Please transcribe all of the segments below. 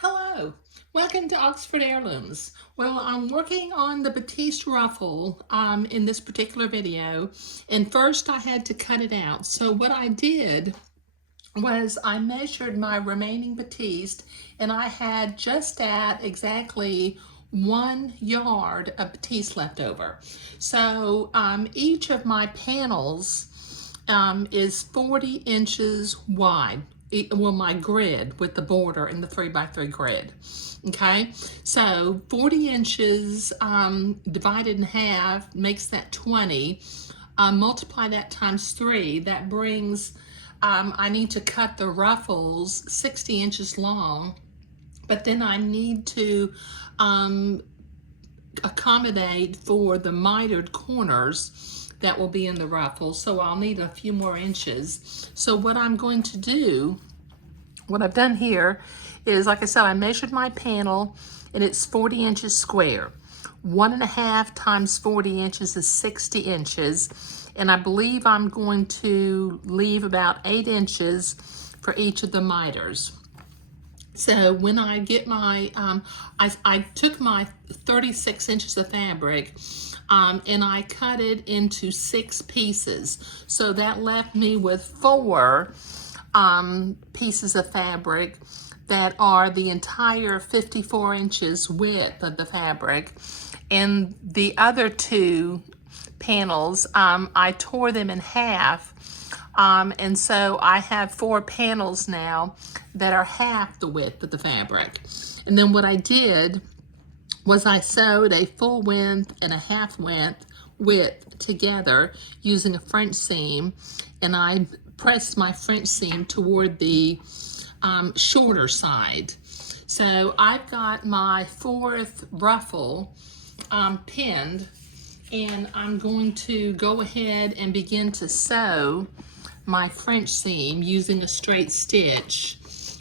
Hello, welcome to Oxford Heirlooms. Well, I'm working on the batiste ruffle in this particular video, and first I had to cut it out. So what I did was I measured my remaining batiste, and I had just at exactly 1 yard of batiste left over. So each of my panels is 40 inches wide. Well, my grid with the border and the 3x3 grid. Okay, so 40 inches divided in half makes that 20. Multiply that times 3, that brings, I need to cut the ruffles 60 inches long, but then I need to accommodate for the mitered corners that will be in the ruffle, so I'll need a few more inches. So what I'm going to do, what I've done here is, like I said, I measured my panel and it's 40 inches square. 1.5 times 40 inches is 60 inches. And I believe I'm going to leave about 8 inches for each of the miters. So when I get my, I took my 36 inches of fabric and I cut it into 6 pieces. So that left me with 4 pieces of fabric that are the entire 54 inches width of the fabric. And the other 2 panels, I tore them in half. And so I have 4 panels now that are half the width of the fabric. And then what I did was I sewed a full width and a half width together using a French seam, and I pressed my French seam toward the shorter side. So I've got my 4th ruffle pinned, and I'm going to go ahead and begin to sew my French seam using a straight stitch.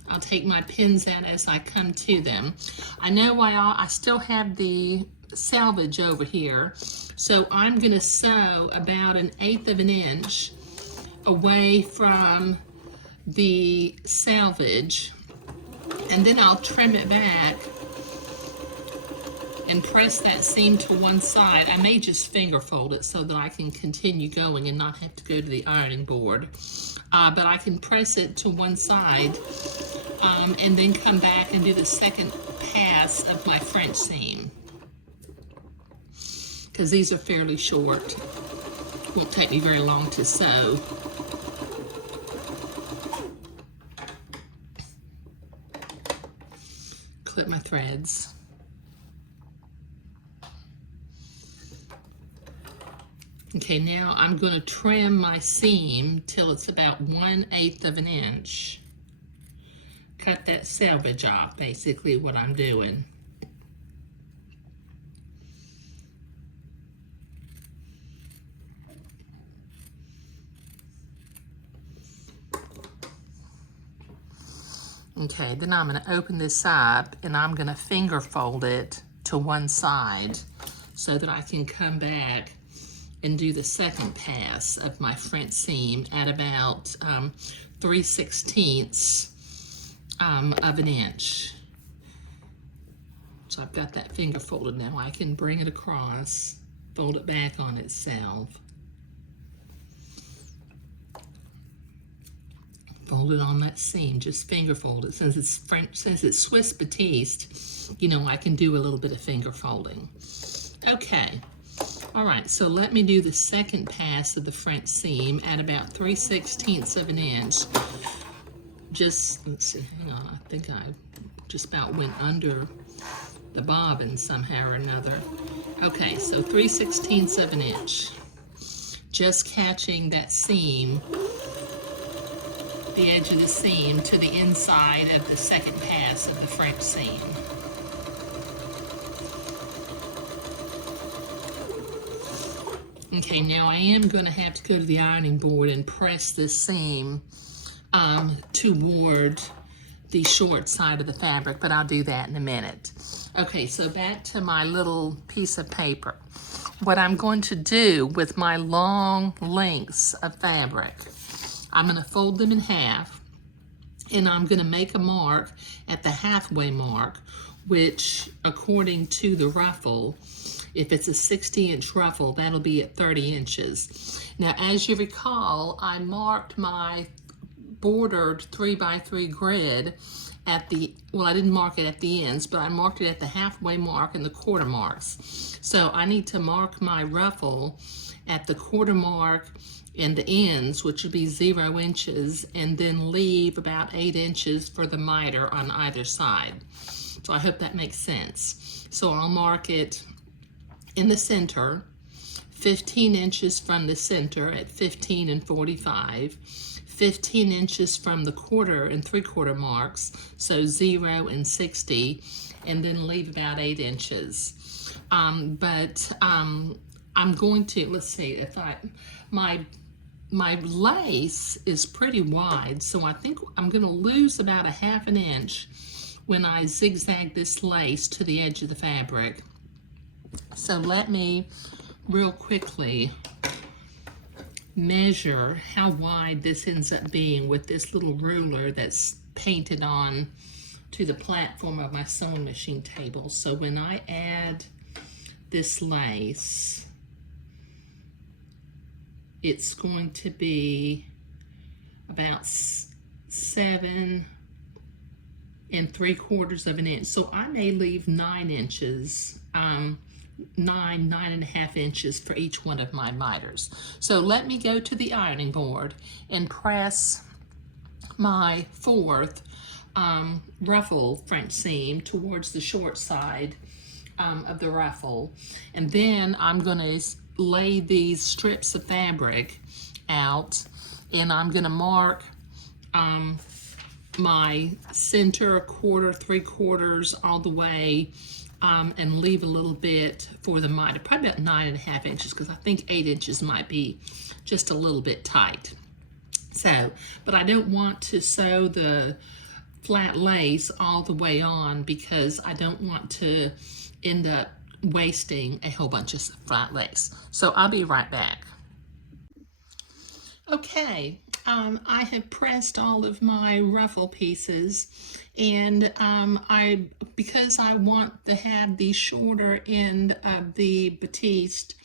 I'll take my pins out as I come to them. I know I still have the selvage over here, so I'm going to sew about 1/8 of an inch away from the selvage, and then I'll trim it back and press that seam to one side. I may just finger fold it so that I can continue going and not have to go to the ironing board. But I can press it to one side and then come back and do the second pass of my French seam, because these are fairly short. Won't take me very long to sew. Clip my threads. Okay, now I'm going to trim my seam till it's about 1/8 of an inch. Cut that selvage off, basically what I'm doing. Okay, then I'm going to open this up and I'm going to finger fold it to one side so that I can come back and do the second pass of my French seam at about 3/16 of an inch. So I've got that finger folded now. I can bring it across, fold it back on itself, fold it on that seam, just finger fold it. Since it's Swiss batiste, you know, I can do a little bit of finger folding. Okay. All right, so let me do the second pass of the French seam at about 3/16 of an inch. Just, let's see, hang on, I think I just about went under the bobbin somehow or another. Okay, so 3/16 of an inch. Just catching that seam, the edge of the seam, to the inside of the second pass of the French seam. Okay, now I am going to have to go to the ironing board and press this seam toward the short side of the fabric, but I'll do that in a minute. Okay, so back to my little piece of paper. What I'm going to do with my long lengths of fabric, I'm going to fold them in half, and I'm going to make a mark at the halfway mark, which according to the ruffle, if it's a 60-inch ruffle, that'll be at 30 inches. Now, as you recall, I marked my bordered 3x3 grid at the, well, I didn't mark it at the ends, but I marked it at the halfway mark and the quarter marks. So I need to mark my ruffle at the quarter mark and the ends, which would be 0 inches, and then leave about 8 inches for the miter on either side. So I hope that makes sense. So I'll mark it in the center, 15 inches from the center at 15 and 45, 15 inches from the quarter and 3/4 marks, so 0 and 60, and then leave about 8 inches. I'm going to, let's see, if my lace is pretty wide, so I think I'm going to lose about a 1/2 inch when I zigzag this lace to the edge of the fabric. So let me real quickly measure how wide this ends up being with this little ruler that's painted on to the platform of my sewing machine table. So when I add this lace, it's going to be about 7 3/4 inch. So I may leave 9 inches, 9.5 inches for each one of my miters. So let me go to the ironing board and press my 4th ruffle French seam towards the short side of the ruffle. And then I'm going to lay these strips of fabric out, and I'm going to mark my center, 1/4, 3/4 all the way, and leave a little bit for the miter, probably about 9.5 inches, because I think 8 inches might be just a little bit tight. So, but I don't want to sew the flat lace all the way on, because I don't want to end up wasting a whole bunch of flat lace. So I'll be right back. Okay, I have pressed all of my ruffle pieces, and because I want to have the shorter end of the batiste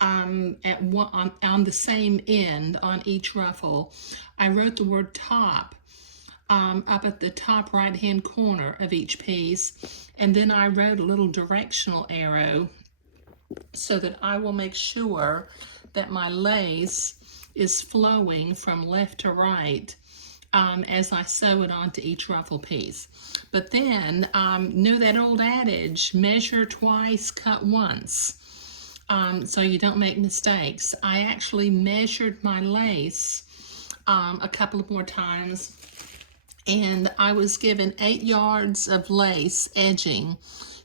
on the same end on each ruffle, I wrote the word top up at the top right hand corner of each piece, and then I wrote a little directional arrow so that I will make sure that my lace is flowing from left to right as I sew it onto each ruffle piece. But then, know that old adage, measure twice, cut once, so you don't make mistakes. I actually measured my lace a couple of more times, and I was given 8 yards of lace edging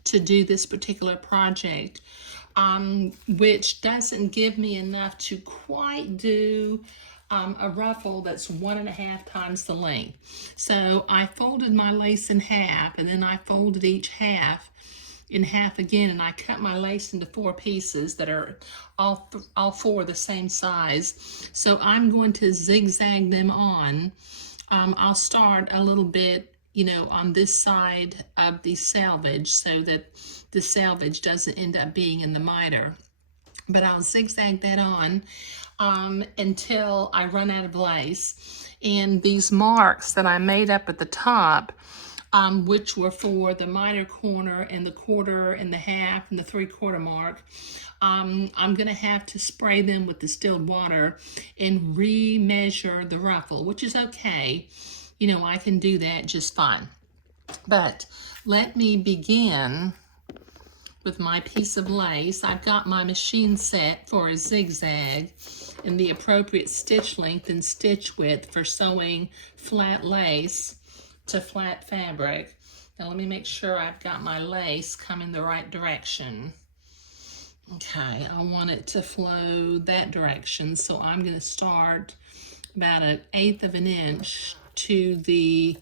to do this particular project, which doesn't give me enough to quite do a ruffle that's 1.5 times the length. So I folded my lace in half, and then I folded each half in half again, and I cut my lace into 4 pieces that are all 4 the same size. So I'm going to zigzag them on. I'll start a little bit, on this side of the selvage, so that the selvage doesn't end up being in the miter. But I'll zigzag that on until I run out of lace. And these marks that I made up at the top, which were for the miter corner and the 1/4 and the 1/2 and the 3/4 mark, I'm going to have to spray them with distilled water and re-measure the ruffle, which is okay. I can do that just fine. But let me begin with my piece of lace. I've got my machine set for a zigzag and the appropriate stitch length and stitch width for sewing flat lace to flat fabric. Now let me make sure I've got my lace coming the right direction. Okay, I want it to flow that direction, so I'm going to start about 1/8 of an inch to the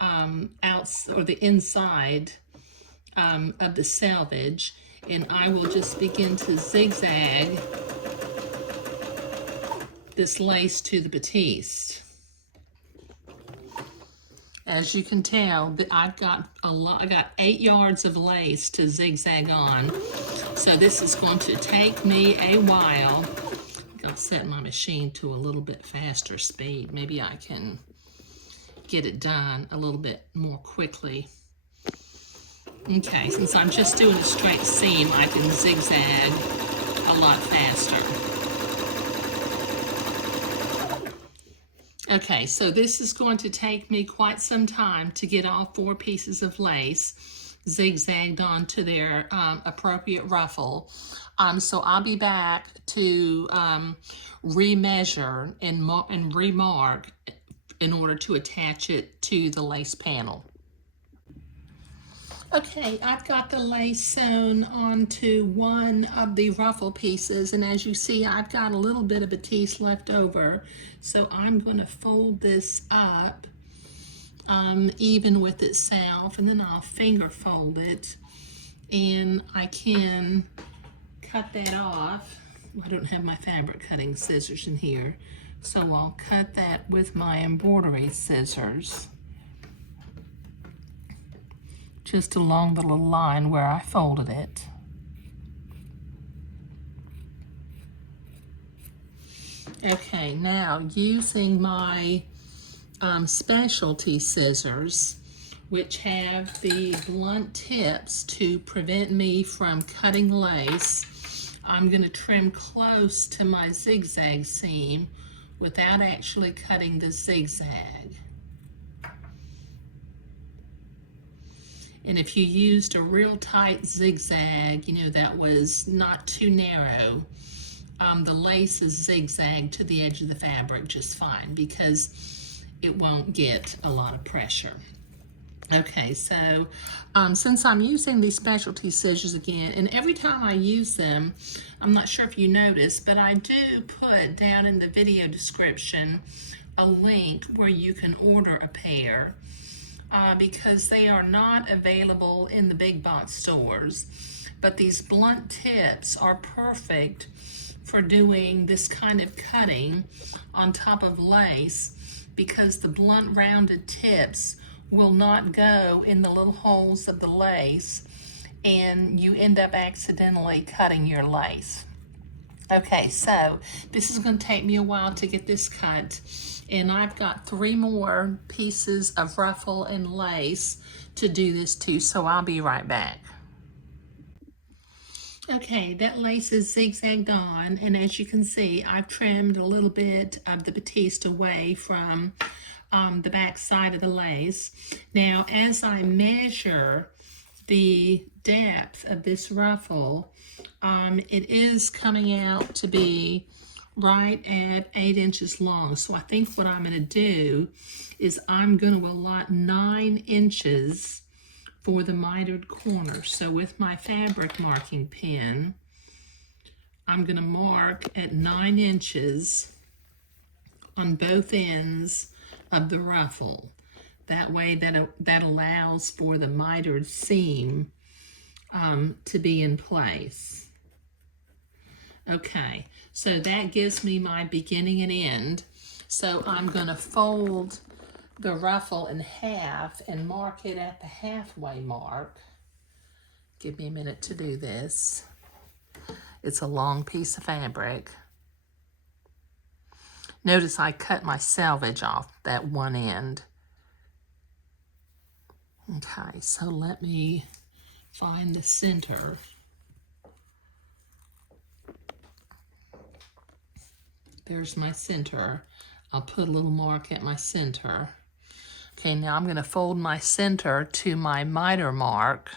the inside of the selvage, and I will just begin to zigzag this lace to the batiste. As you can tell, that I've got a lot. I got 8 yards of lace to zigzag on. So this is going to take me a while. I'll set my machine to a little bit faster speed. Maybe I can get it done a little bit more quickly. Okay, since I'm just doing a straight seam, I can zigzag a lot faster. Okay, so this is going to take me quite some time to get all 4 pieces of lace zigzagged onto their appropriate ruffle. So I'll be back to remeasure and remark in order to attach it to the lace panel. Okay, I've got the lace sewn onto one of the ruffle pieces, and as you see, I've got a little bit of batiste left over. So I'm going to fold this up even with itself, and then I'll finger fold it, and I can cut that off. I don't have my fabric cutting scissors in here, so I'll cut that with my embroidery scissors, just along the little line where I folded it. Okay, now using my specialty scissors, which have the blunt tips to prevent me from cutting lace, I'm going to trim close to my zigzag seam without actually cutting the zigzag. And if you used a real tight zigzag, you know, that was not too narrow, the lace is zigzagged to the edge of the fabric just fine because it won't get a lot of pressure. Okay, so since I'm using these specialty scissors again, and every time I use them, I'm not sure if you noticed, but I do put down in the video description a link where you can order a pair. Because they are not available in the big box stores. But these blunt tips are perfect for doing this kind of cutting on top of lace, because the blunt rounded tips will not go in the little holes of the lace, and you end up accidentally cutting your lace. Okay, so this is going to take me a while to get this cut, and I've got 3 more pieces of ruffle and lace to do this to, so I'll be right back. Okay, that lace is zigzagged on, and as you can see, I've trimmed a little bit of the batiste away from the back side of the lace. Now, as I measure the depth of this ruffle, it is coming out to be right at 8 inches long. So I think what I'm going to do is I'm going to allot 9 inches for the mitered corner. So with my fabric marking pen, I'm going to mark at 9 inches on both ends of the ruffle. That way that allows for the mitered seam to be in place. Okay, so that gives me my beginning and end. So I'm going to fold the ruffle in half and mark it at the halfway mark. Give me a minute to do this. It's a long piece of fabric. Notice I cut my selvage off that one end. Okay, so let me find the center. There's my center. I'll put a little mark at my center. Okay, now I'm going to fold my center to my miter mark.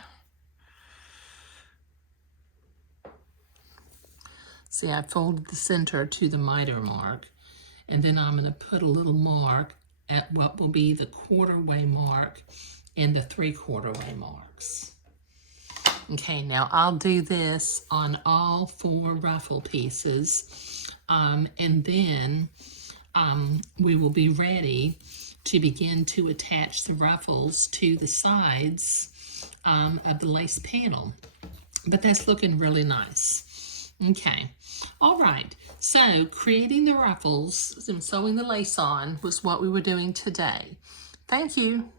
See, I folded the center to the miter mark, and then I'm going to put a little mark at what will be the 1/4 way mark and the 3/4 way marks. Okay, now I'll do this on all 4 ruffle pieces, and then we will be ready to begin to attach the ruffles to the sides of the lace panel. But that's looking really nice. Okay, all right, so creating the ruffles and sewing the lace on was what we were doing today. Thank you.